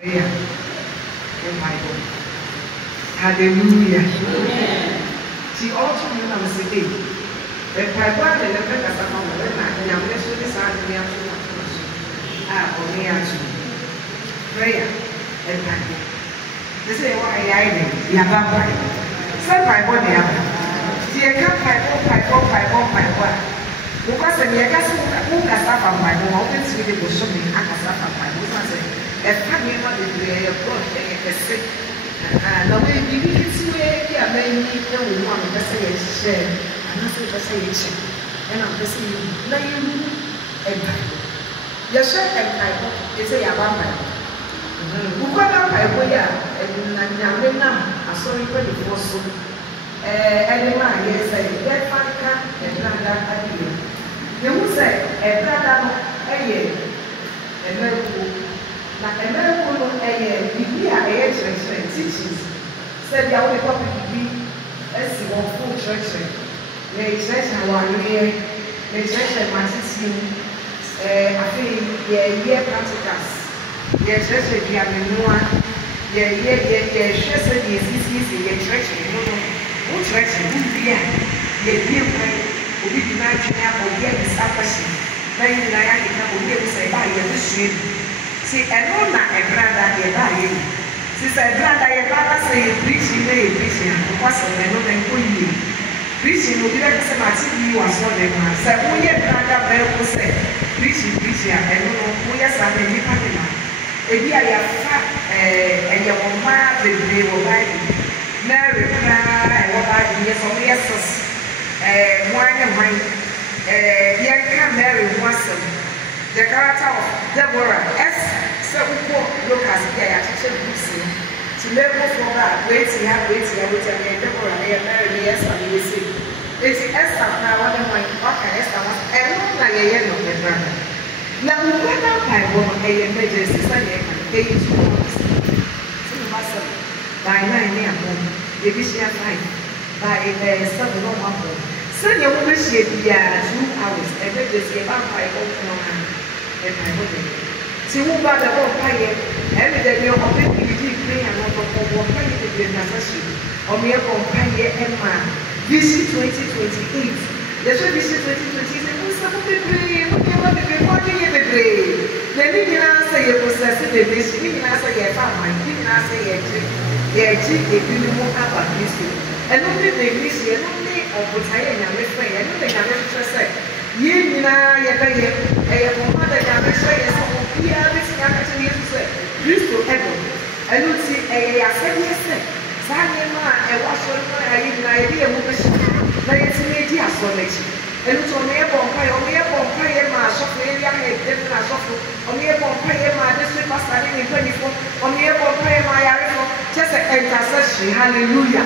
prayer in Bible. Hallelujah. She also knew I was a day. The Bible and the Pekka Sama were not in our mission design to be able to prayer and Bible. This is why I did. You have a Bible. Some Bible, they have. See, I can't Bible. Because when you get who can stop on my home, open to the bush, I can stop on my home. If I mean, what is the approach, they say, and the way you get to where you are many people want to say a share, and not to say a share. And I'm just saying, lay you a Bible. Your shirt and Bible is a Yabama. Who got up by way and Yamina, I saw you very forceful. And the man, yes, I get Fanka and Nanda. You will say, a brother, a year, a miracle. Now, a miracle, a year, we are a church teachings. Said the only topic would be as you want full church. They church and 1 year, they church and Matthew. I think, yeah, practicals. Yes, church, you have no one. Yeah, church, church, who church, who be a obi di na atwene abodi e bisa kwasi na yi na ya ika obi e bisa ba ye besu si eno na ebrada ye ba ye si se ebrada ye ba ba se ye preaching na ye preaching akwa se eno na nko yi preaching obi na se ma ti bi wa so de ma se wo ye ebrada ba ko se preaching eno no wo ye sa na ni pa ni ma ebi a ya fa enye wo ma de de wo ba na reply wo ba ye so ye so one Mary Watson, the character of Deborah S. Lucas, to level for that, waiting, and Deborah, Mary, yes, and you see. It's Esther now, one of my Esther was a long like a yellow brother. Now, what up I want a emergency, Sunday, and pay 2 months. By 9 near home, the vision 5. By 7 on 1 home. Send your woman, she be 2 hours, and then they say, I'm by open on and my body. See who got the whole fire, every day you're open to be playing and not for one penny to be a necessary. Or me a company and man. Vision 2028. There's a vision 2028, and who's some of the brain, what do you the brain? Then you can answer your process in the vision, you can answer your family, you can answer your chick, if you move up at this. And only the vision, or put higher than this way, and they have to say, you know, you're a woman that can say, yeah, this actually is used to heaven. And you see, I said, yes, Sanima, and what's your idea? Like it's an idea for next. And it's on the bonfire, on the bonfire, my software, on the bonfire, my district was starting in 24, on the bonfire, my arrival, just an intercession, hallelujah.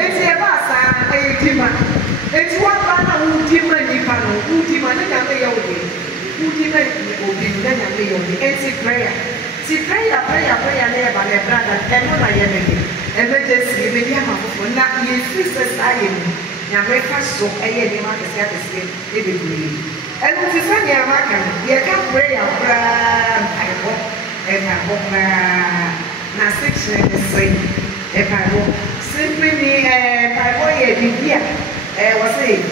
It's a bus, a demon. It's one man who demon, who demon, and they are who demon, who demon, and they are it's a prayer. See, prayer, never, my brother, and what I am making. And then just see the young for not you, sisters, I am. Now, make us so a year, you might have to say, it will be. And what is on your market? You can't pray a prayer, I hope, and I hope, now 6 minutes, say, if I hope, simply me, my boy, here, was a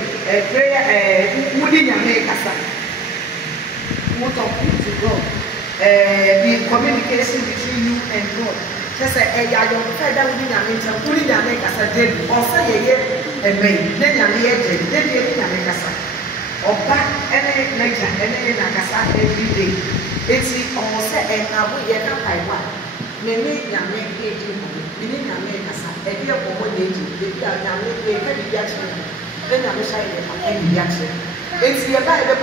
prayer, wouldn't make us what of to God, the communication between you and God. Just say, I don't say that within a minute, putting a make us a day, or say a year, and May, then a year, then you make us or back any lecture, any Nakasa every day. It's almost and I will get up by one. Many young men hate you, meaning a make us a dear woman, they are young, they can be action, then I'm ashamed of any action. It's the Bible,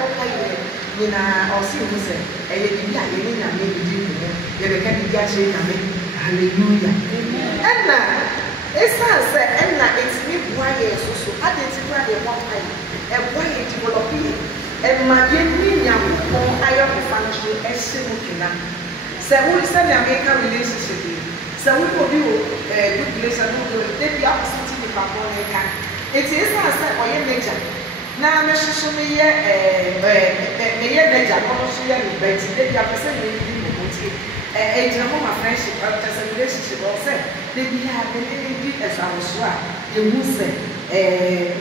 you know, or see who said, and you didn't have any do, you can be action. Hallelujah. And now, it's not and now it's me why so identify the one time and why it developing and my young iron function as simple. So we send American relationship. So we will do a good relationship, take the opposite of our it is not said by your nature. Now, I'm sure me a major, also, but they are presenting it's a home of friendship, as a relationship, or say, they have the name as our swap. You will say, I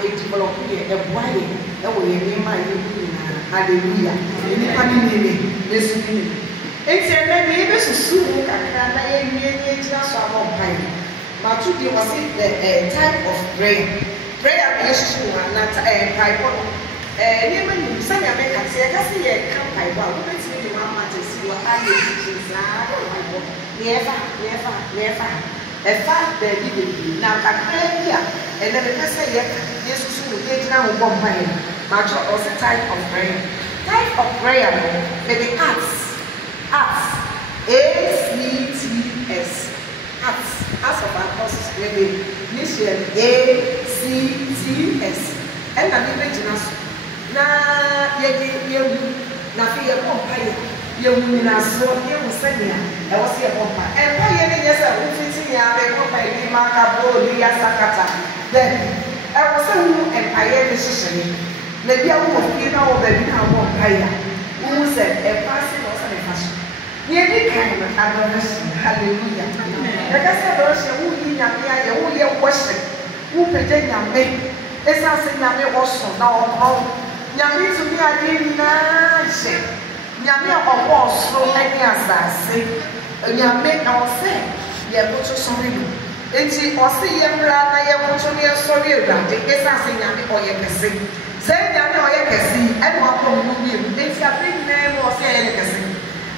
develop here a wine, that will name my hallelujah. Anybody, listen. It's a name to soon, and just our pine. But today was the type of prayer. Prayer is not a type of. Even some Americans say, I see a camp by one. Let's see the one to see what I never. A fact that you did now, I pray here, and then the person yet, yes, soon get now one by much of the type of prayer. Type of prayer, maybe acts, ACTS, acts of our courses, maybe mission ACTS, and I'm original. Na fear company, you will not so you will send me. I was here for and why any yes, I will fit here, they go by the Macabo, Lia Sakata. Then I was so and I had decision. Maybe I will feel now that we have one higher. Who said a person was a fashion? Nearly kind of adoration. Hallelujah. Like I said, who in Yamia, who you worship, who pretend you make. It's not saying Yamia also now. Nyame to me again nice. Nyame of so any assassin. Nyame now say, ye go to sorry. Enti o see ye bra na ye go to me sorry about it. It's not saying Nyame or ye kesi. Say Nyame or ye kesi. And one from you. Enti a big name or say ye kesi.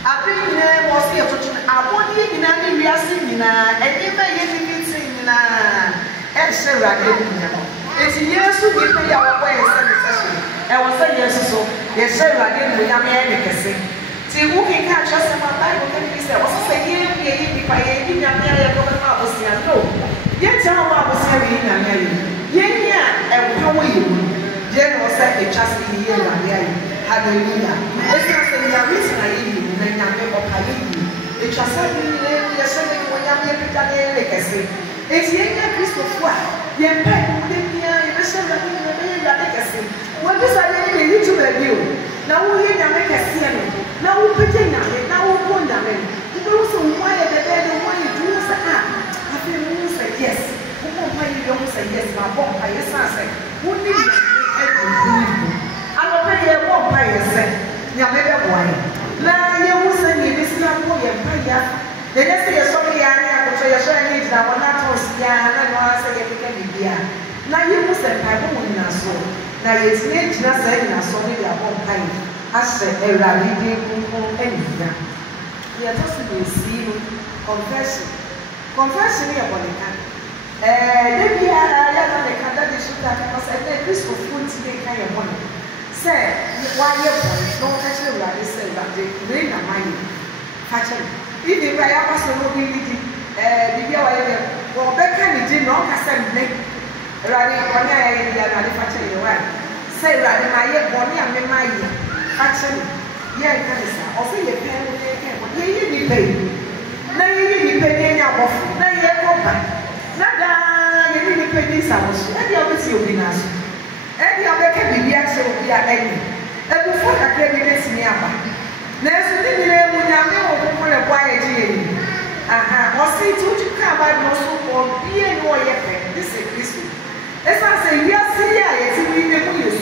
A big name or say to a body in any we are singing na and even ye singing na. And Sarah it's years to give me our way and I was saying yes, so yes, sir, I didn't we have any kissing. See, who can catch us in my Bible? Can you say, what's the year? If I ain't a million dollars, no. Yet, tell what was here in a million. Yeah, and how are you? General said, just in here, hallelujah. It's not that you are missing a year, then I'm never paying you. It's just a year, you're saying when you're here, it's young Christopher. You're paying the legacy. What is I need to review? Now we make a scene. Now we pretend it. Now we wonder it. You know, so why the bed and why you do say, I feel you say yes. Why you don't say yes, my bomb by your son? Who need you? I don't pay a bomb by your son. Now, maybe why? Now you will say this is not for your prayer. Then I say, sorry, I am going to show you that one not to see. I don't know how to say it. Now you must have had one in our soul. Now it's not saying that so many are all kind. I said, a rally anything. We are just to see confession. Confession here about the can. Maybe I have a candidate should have because I think this for food today kind of money. Say, why your boys don't actually rally say that they bring a money. Actually, if you buy a person mobility, well, Becca did not have some. Rally, one year, manufacturing your wife. Say, Rally, my year, 1 year, and my year. Actually, yeah, or say your parent, you pay. Now you pay your off. Now you're open. Now you need to pay this house. Every other thing will be nice. Every other can be reaction will be at any. And before I came against me, there's a thing there when I know what a quiet year. Or say, to come by most or be a more effect. This is this. As I say, we are serious, we are going to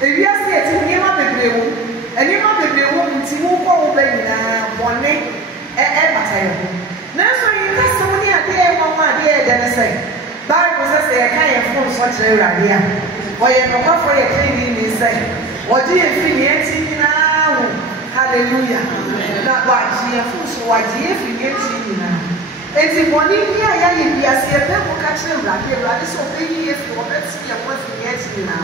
we are serious, we are not the blue, and you are the blue woman to move over one day at my time. Now, so you can so many idea of my dear, then I say, Bible says they are kind of from such a idea. Why you know what for your training is saying, what do you feel now? Hallelujah. Not what you have, what do you feel now? And the one in here, I see a pebble catching right so many years for let's see what we get now.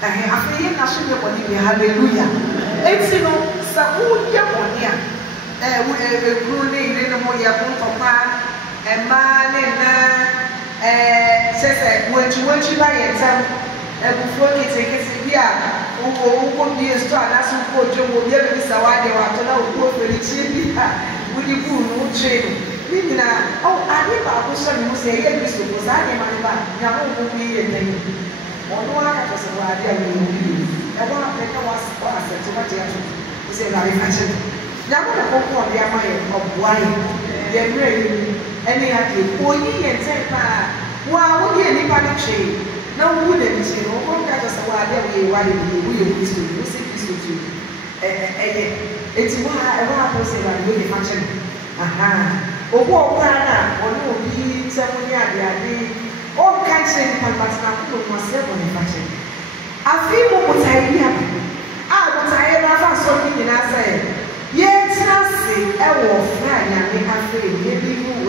I have a national body, hallelujah. It's Sabuya Monia, with a Brunei, Renamoya Papa, and man, and says, when you buy it, and before you take it here, who won't be a star, that's who you will be able to survive your afternoon, who will be cheap, with you, no training. Oh, I did not know you say, yes, because I am my young movie and then on one was a idea. I want to take a was to what you say, very fashion. Now, what I call the amount of wine, they're ready, and they are the boy and temper. Wow, what you any chain? No wooden chain, or one that is a while we will be to you, it's why I was saying I'm really function. Aha, or walk around, or no, be someone here, all kinds of but now put myself on the function. I feel what I hear. What I ever saw something in our side. Yes, Nancy, I will fly and make her free. Maybe you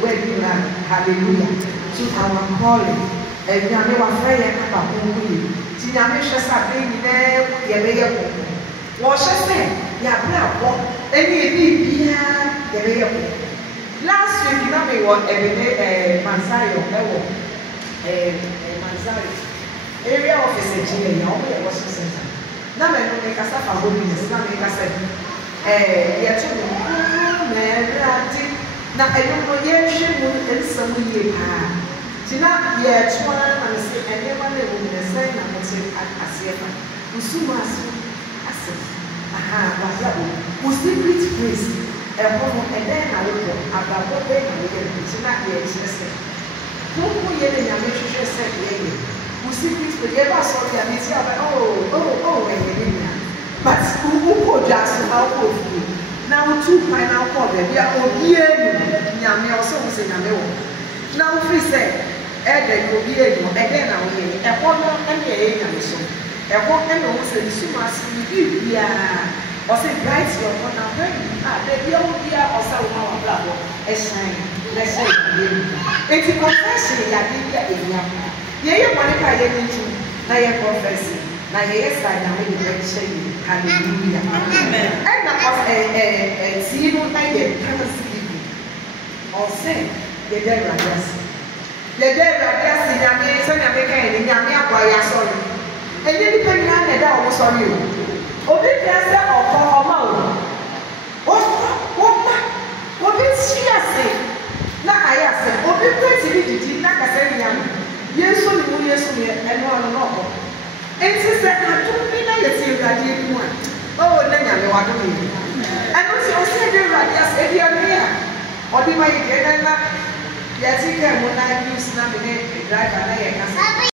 when you are hallelujah to our calling. And you are never afraid about who we. Tinamisha Sabine, Yabaya. What shall say? Yabla, any Yabaya. Last week, you know me what Mansayo, Mansayo. Area office in Chile, you know, was center. Now, I don't make a staff of holiness. Now, make a said, yet to now, I don't know yet, she would in some way. Tina, yet one, and say, and never live in the same, I would say, as yet. Usumas, as aha, who secret praise, a home, and then I will go about what they will get. Tina, yet, who yet in your mission said, who secret for the ever saw the amity of but who just how you now 2 final call them. We are all here. Yammy also was in a mill. Now, if we say, Ed, will be able, and then I will hear a woman and a so. A woman also is so much be or say, bright your one of them. They don't hear or some more blood. A sign, let's say, it's a confession that you get in your. Yeye mwaneka yeye ntu na ye confess na yeye sign na we dey share hallelujah amen and na see no na ye thanksgiving or say the day radias nyame say nyame kan ni nyame akwa ya sorry enye ni pani na da o sorry o obi kan say oma o obi siase na ayase obi kweti bi didi na ka say nyame Yesu ni mu Yesu ni eno ano no. Enti se atumbi na yesi urade mu a. Oh na nyame wado me. Eno se o se de urade as e dia me a. Odi ma ye na yeti ka mo na news na me driver na ye ka.